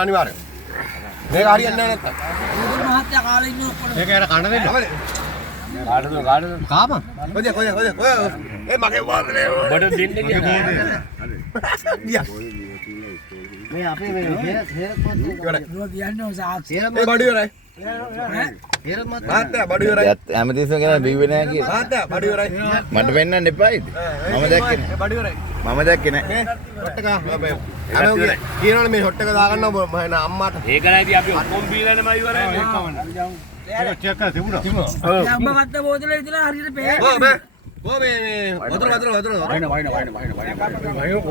අනිවාර්ය. මේක හරියන්නේ නැහැ නැත්තම්. මහත්තයා කාලේ ඉන්න ඔක්කොම මේක යාර කන්න දෙන්න. කාටද කාපන්. කොහෙද ඒ මගේ වාදනේ. බඩ දෙන්න කියලා. මේ අපේ මේ හේරත් කියන්නේ සාක්ෂි. ඒ බඩු ඉවරයි. හේරත් මහත්තයා බඩු ඉවරයි. හැමතිස්සෙම කියන බිව්වේ නැහැ කියලා. මහත්තයා බඩු ඉවරයි. මට පෙන්නන්න එපා ඉතින්. මම දැක්කේ නෑ. බඩු ඉවරයි. මම දැක්කේ නෑ. මේ හොට් එක කියනවනේ මේ හොට් එක දාගන්නව මම අම්මාට. ඒක නයිදී අපි ඔක්කොම බීලානේ මම ඉවරයි මේක. ඒක චෙක් කරලා තිබුණා. අම්මා ගත්ත බෝතලේ විතර හරියට පේ. ඔව් මේ වතුර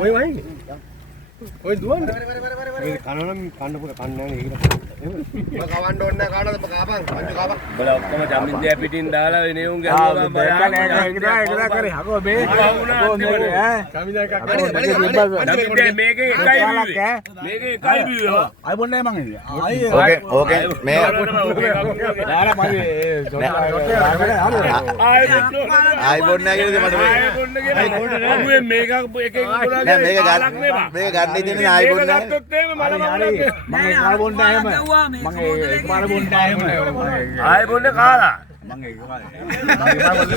ඔය වයින්නේ. ඔය දුවන්නේ. ඒ කනනම් කන්න පොත කන්නේ නැහැ නේ ඒකට. මම කවන්න ඕනේ නැහැ කාටද කාපන්. පංචු කාපන්. බල ඔක්කොම ජමින්දේ පිටින් දාලා වෙනේුම් ගහනවා මම කරේ හකෝ මේ කමිලා එකක් ජමින්දේ මේකේ එකයි බිව්වේ. මේකේ එකයි බිව්වේ. අය බොන්නේ මං ඉන්නේ. ඕකේ මේ යාලා මගේ ආයි බොන්න නැහැ කියලාද මට මේ. අමුවේ මේක එක නෑ මේක ගන්න ඉතින් ආයි බොන්න නැහැ. ගත්තොත් එහෙම මල මම කාල බොන්නේ නැහැ මම ඒක පාර බොන්නේ නැහැ ආයෙ බොන්නේ කාලා. මම ඒක බොන්නේ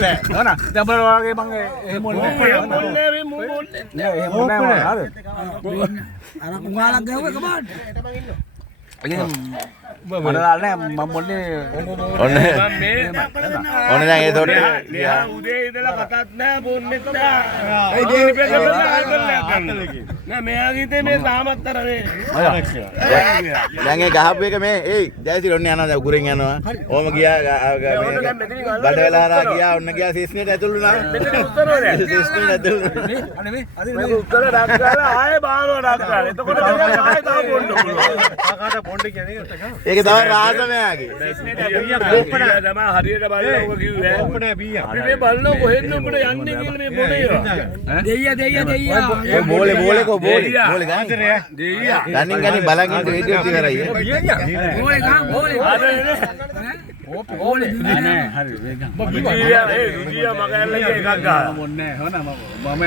නෑ නෝනා දැන් වගේ මම එහෙම බොන්නේ බොන්නේ මේ මූ බොන්නේ. නෑ එහෙම නෑ හරි අර කුමාලක් ගහුවේ කමාන්න මම දාලා නෑ මම බොන්නේ ඔන්න මම මේ ඔන්න දැන් ඒතකොට මෙහා උදේ ඉඳලා කතාත් නෑ බොන්නෙත් නෑ. ඒ දීපේ කරලා ආයෙ කරලා නෑ මෙයා ගිතේ මේ තාමත් අර මේ දැන් ඒ ගහපු එක මේ ඒයි ජයසිරි ඔන්න යනවා දැන් උගුරෙන් යනවා. ඕම ගියා බඩ වෙලා ගියා ඔන්න ගියා සිස්නෙට ඇතුළු නා. මෙතන උත්තර නෑ. සිස්නෙට ඇතුළු. අනේ මේ අද මේ උත්තර ඩක්කාලා ආයෙ බානවා ඩක්කාලා. එතකොට තමයි ආයෙ තව බොන්න පුළුවන්. කාකට බොන්න කියන්නේ ඒක තමයි රාස මෙයාගේ. තමයි හරියට බලලා ඔක කිව්වේ. ඔප්පනේ බීයා. අපි මේ බලනවා කොහෙන්ද උඹට යන්නේ කියලා මේ බොනේ. දෙයියා ඒ බෝලේ ගන්න. දෙයියා. ගනින් බලන් ඉන්න වීඩියෝ ටික කරයි. බෝලේ ගම් බෝලේ බෝලේ නෑ හරි දුදියා මග ඇල්ලගේ එකක් ගහලා. බොන්නේ හොන මම